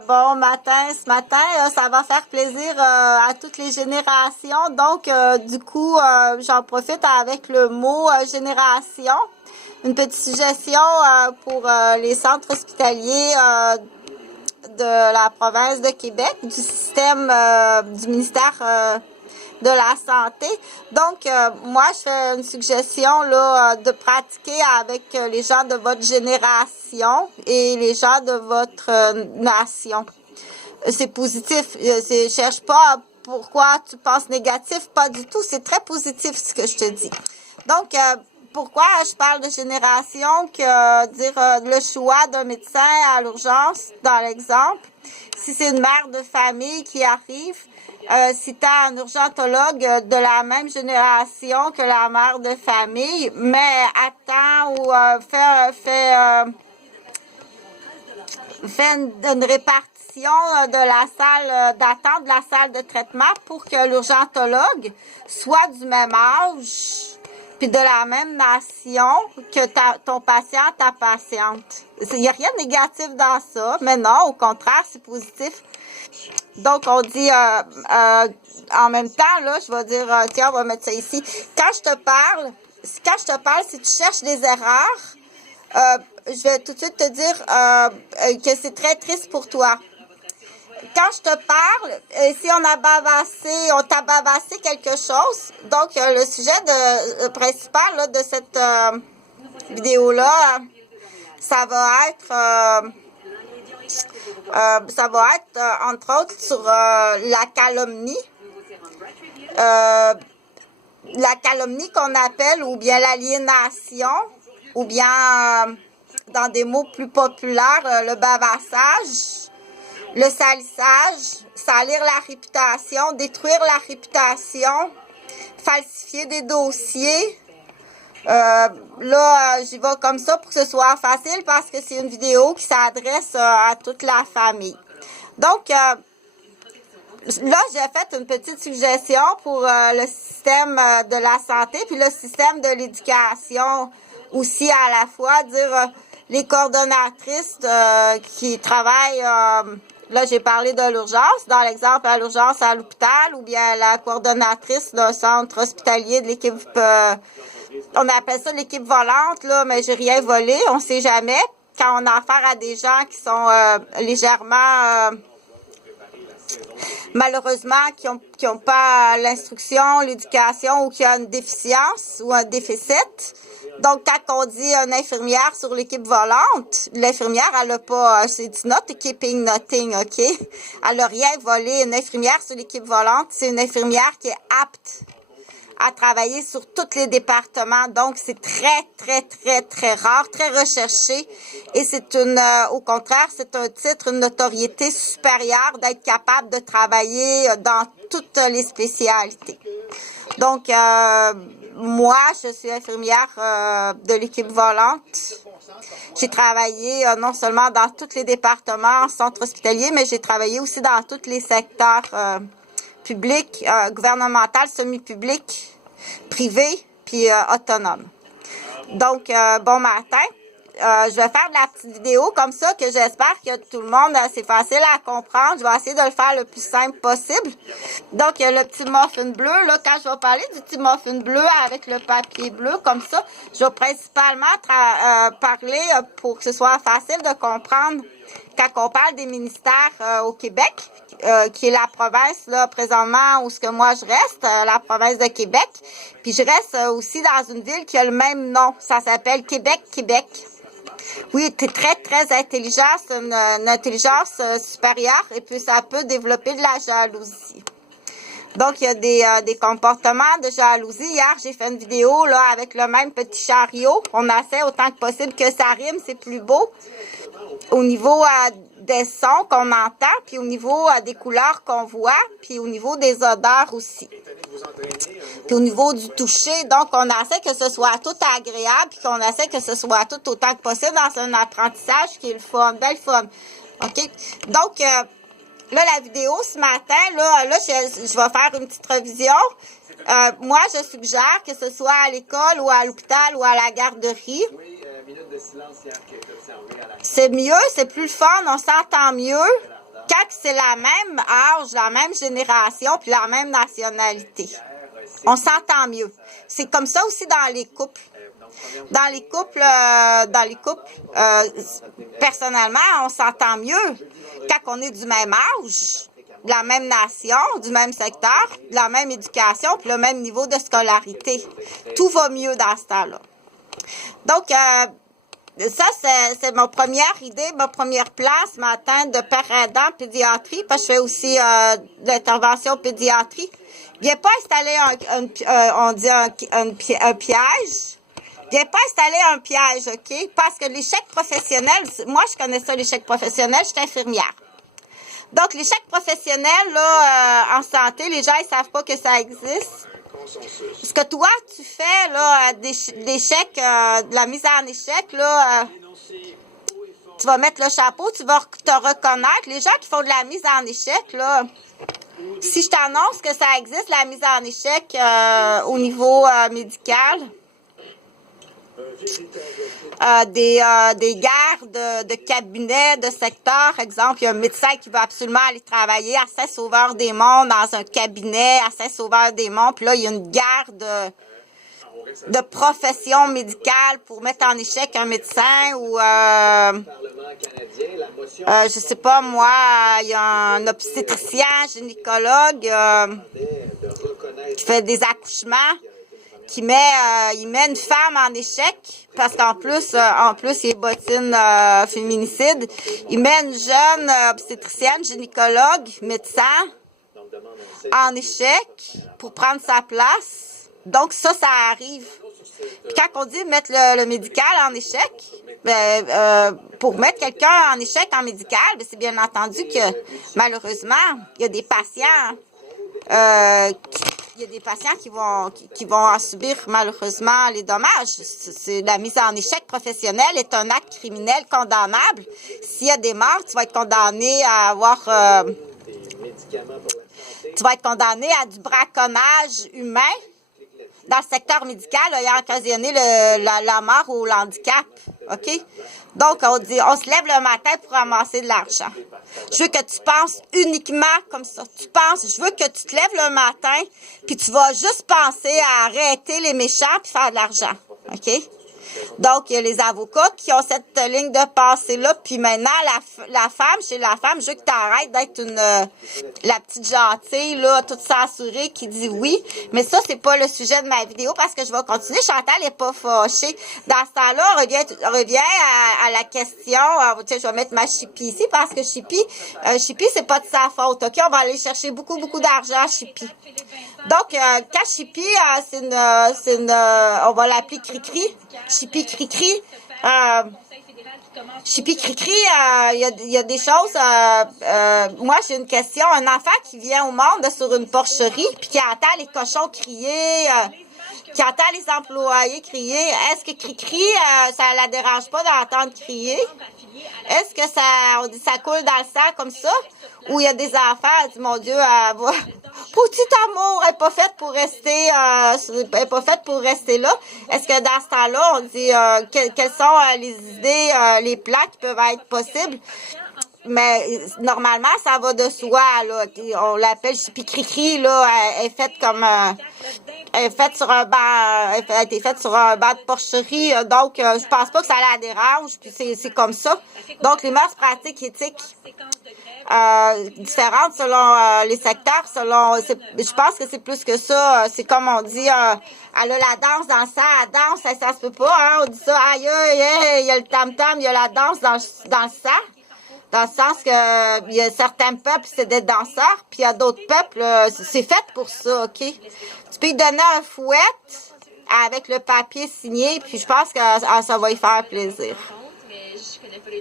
Bon matin, ce matin, ça va faire plaisir à toutes les générations. Donc, du coup, j'en profite avec le mot génération. Une petite suggestion pour les centres hospitaliers de la province de Québec, du système du ministère de la santé. Donc, moi, je fais une suggestion là de pratiquer avec les gens de votre génération et les gens de votre nation. C'est positif. Je cherche pas pourquoi tu penses négatif, pas du tout. C'est très positif ce que je te dis. Donc, pourquoi je parle de génération que dire le choix d'un médecin à l'urgence, dans l'exemple, si c'est une mère de famille qui arrive, si tu as un urgentologue de la même génération que la mère de famille, mais attends ou fait une répartition de la salle d'attente, de la salle de traitement pour que l'urgentologue soit du même âge puis de la même nation que ton patient, ta patiente. Il n'y a rien de négatif dans ça, mais non, au contraire, c'est positif. Donc, on dit, en même temps, là, je vais dire, tiens, on va mettre ça ici. Quand je te parle, si tu cherches des erreurs, je vais tout de suite te dire que c'est très triste pour toi. Quand je te parle, si on t'a bavassé quelque chose, donc le sujet principal là, de cette vidéo-là, ça va être entre autres sur la calomnie. La calomnie qu'on appelle, ou bien l'aliénation, ou bien, dans des mots plus populaires, le bavassage. Le salissage, salir la réputation, détruire la réputation, falsifier des dossiers. Là, j'y vais comme ça pour que ce soit facile parce que c'est une vidéo qui s'adresse à toute la famille. Donc, là, j'ai fait une petite suggestion pour le système de la santé puis le système de l'éducation aussi à la fois, dire les coordonnatrices qui travaillent... Là, j'ai parlé de l'urgence, dans l'exemple à l'urgence à l'hôpital ou bien la coordonnatrice d'un centre hospitalier de l'équipe, on appelle ça l'équipe volante, là, mais j'ai rien volé, on sait jamais. Quand on a affaire à des gens qui sont légèrement, malheureusement, qui ont pas l'instruction, l'éducation ou qui ont une déficience ou un déficit. Donc, quand on dit une infirmière sur l'équipe volante, l'infirmière, elle a pas, c'est dit not keeping nothing, OK? Elle a rien volé. Une infirmière sur l'équipe volante, c'est une infirmière qui est apte à travailler sur tous les départements. Donc, c'est très, très, très, très rare, très recherché. Et c'est au contraire, c'est un titre, une notoriété supérieure d'être capable de travailler dans toutes les spécialités. Donc, moi, je suis infirmière de l'équipe volante. J'ai travaillé non seulement dans tous les départements en centre hospitalier, mais j'ai travaillé aussi dans tous les secteurs publics, gouvernemental, semi-public, privé, puis autonome. Donc, bon matin. Je vais faire de la petite vidéo comme ça que j'espère que tout le monde, c'est facile à comprendre. Je vais essayer de le faire le plus simple possible. Donc, il y a le petit muffin bleu. Là, quand je vais parler du petit muffin bleu avec le papier bleu, comme ça, je vais principalement parler pour que ce soit facile de comprendre quand on parle des ministères au Québec, qui est la province, là, présentement, où ce que moi je reste, la province de Québec. Puis je reste aussi dans une ville qui a le même nom. Ça s'appelle Québec. Oui, tu es très, très intelligent. C'est une intelligence supérieure et puis ça peut développer de la jalousie. Donc, il y a des comportements de jalousie. Hier, j'ai fait une vidéo là avec le même petit chariot. On essaie autant que possible que ça rime, c'est plus beau. Au niveau des sons qu'on entend, puis au niveau des couleurs qu'on voit, puis au niveau des odeurs aussi. Puis au niveau du toucher, donc on essaie que ce soit tout agréable, puis qu'on essaie que ce soit tout autant que possible dans un apprentissage qui est le fun, belle fun. OK? Donc, là, la vidéo ce matin, là je vais faire une petite révision. Moi, je suggère que ce soit à l'école ou à l'hôpital ou à la garderie. Minute de silence hier qui a été observée à la... C'est mieux, c'est plus le fun, on s'entend mieux. quand c'est la même âge, la même génération, puis la même nationalité. On s'entend mieux. C'est comme ça aussi dans les couples. Dans les couples, personnellement, on s'entend mieux quand on est du même âge, de la même nation, du même secteur, de la même éducation, puis le même niveau de scolarité. Tout va mieux dans ce temps-là. Donc, ça, c'est ma première idée, ma première place, ma tête de père aidant pédiatrie, parce que je fais aussi de l'intervention pédiatrie. Viens pas installer un piège. Viens pas installer un piège, OK? Parce que l'échec professionnel, moi, je connais ça, l'échec professionnel, je suis infirmière. Donc, l'échec professionnel, là, en santé, les gens, ils savent pas que ça existe. Ce que toi, tu fais, là, d'échec, de la mise en échec, là, tu vas mettre le chapeau, tu vas te reconnaître. Les gens qui font de la mise en échec, là, si je t'annonce que ça existe, la mise en échec au niveau médical, des guerres de cabinet, de secteur. Exemple, il y a un médecin qui veut absolument aller travailler à Saint-Sauveur-des-Monts dans un cabinet à Saint-Sauveur-des-Monts. Puis là, il y a une guerre de profession médicale pour mettre en échec un médecin ou, je sais pas moi, il y a un obstétricien, gynécologue qui fait des accouchements. Il met une femme en échec parce qu'en plus, il est bottine féminicide. Il met une jeune obstétricienne, gynécologue, médecin en échec pour prendre sa place. Donc ça arrive. Puis quand on dit mettre le médical en échec, pour mettre quelqu'un en échec en médical, c'est bien entendu que malheureusement, il y a des patients qui vont en subir malheureusement les dommages. La mise en échec professionnelle est un acte criminel condamnable. S'il y a des morts, tu vas être condamné à avoir du braconnage humain dans le secteur médical ayant occasionné la mort ou l'handicap. OK? Donc, on se lève le matin pour ramasser de l'argent. Je veux que tu penses uniquement comme ça. Je veux que tu te lèves le matin puis tu vas juste penser à arrêter les méchants puis faire de l'argent. OK? Donc, il y a les avocats qui ont cette ligne de pensée-là. Puis maintenant, chez la femme, je veux que tu arrêtes d'être la petite gentille, là, toute censurée qui dit oui. Mais ça, c'est pas le sujet de ma vidéo parce que je vais continuer. Chantal n'est pas fâchée. Dans ce temps-là, on revient à la question. Tiens, je vais mettre ma Chippy ici parce que Chippy, c'est pas de sa faute. OK? On va aller chercher beaucoup, beaucoup d'argent à Chippy. Donc, quand Chippy, on va l'appeler Cricri. Chippy Cricri. Chippy Cricri, il y a des choses. Moi, j'ai une question. Un enfant qui vient au monde sur une porcherie puis qui entend les cochons crier, qui entend les employés crier, est-ce que Cricri, ça la dérange pas d'entendre crier? Est-ce que ça coule dans le sang comme ça? Ou il y a des enfants, elle dit, mon Dieu, petit amour, elle n'est pas faite pour rester, là. Est-ce que dans ce temps-là, on dit quelles sont les idées, les plans qui peuvent être possibles? Mais normalement, ça va de soi, là. On l'appelle Chippy Cricri, là. Elle est faite comme elle est faite sur un banc, elle a été faite sur un banc de porcherie. Donc, je pense pas que ça la dérange. Puis c'est comme ça. Donc, les mœurs pratiques éthiques différentes selon les secteurs, je pense que c'est plus que ça. C'est comme on dit, elle a la danse dans le sang, elle danse, ça se peut pas, hein. On dit ça, aïe, il y a le tam-tam, il y a la danse dans le sang. Dans le sens que il y a certains peuples, c'est des danseurs, puis il y a d'autres peuples, c'est fait pour ça, OK? Tu peux lui donner un fouet avec le papier signé, puis je pense que ça va lui faire plaisir.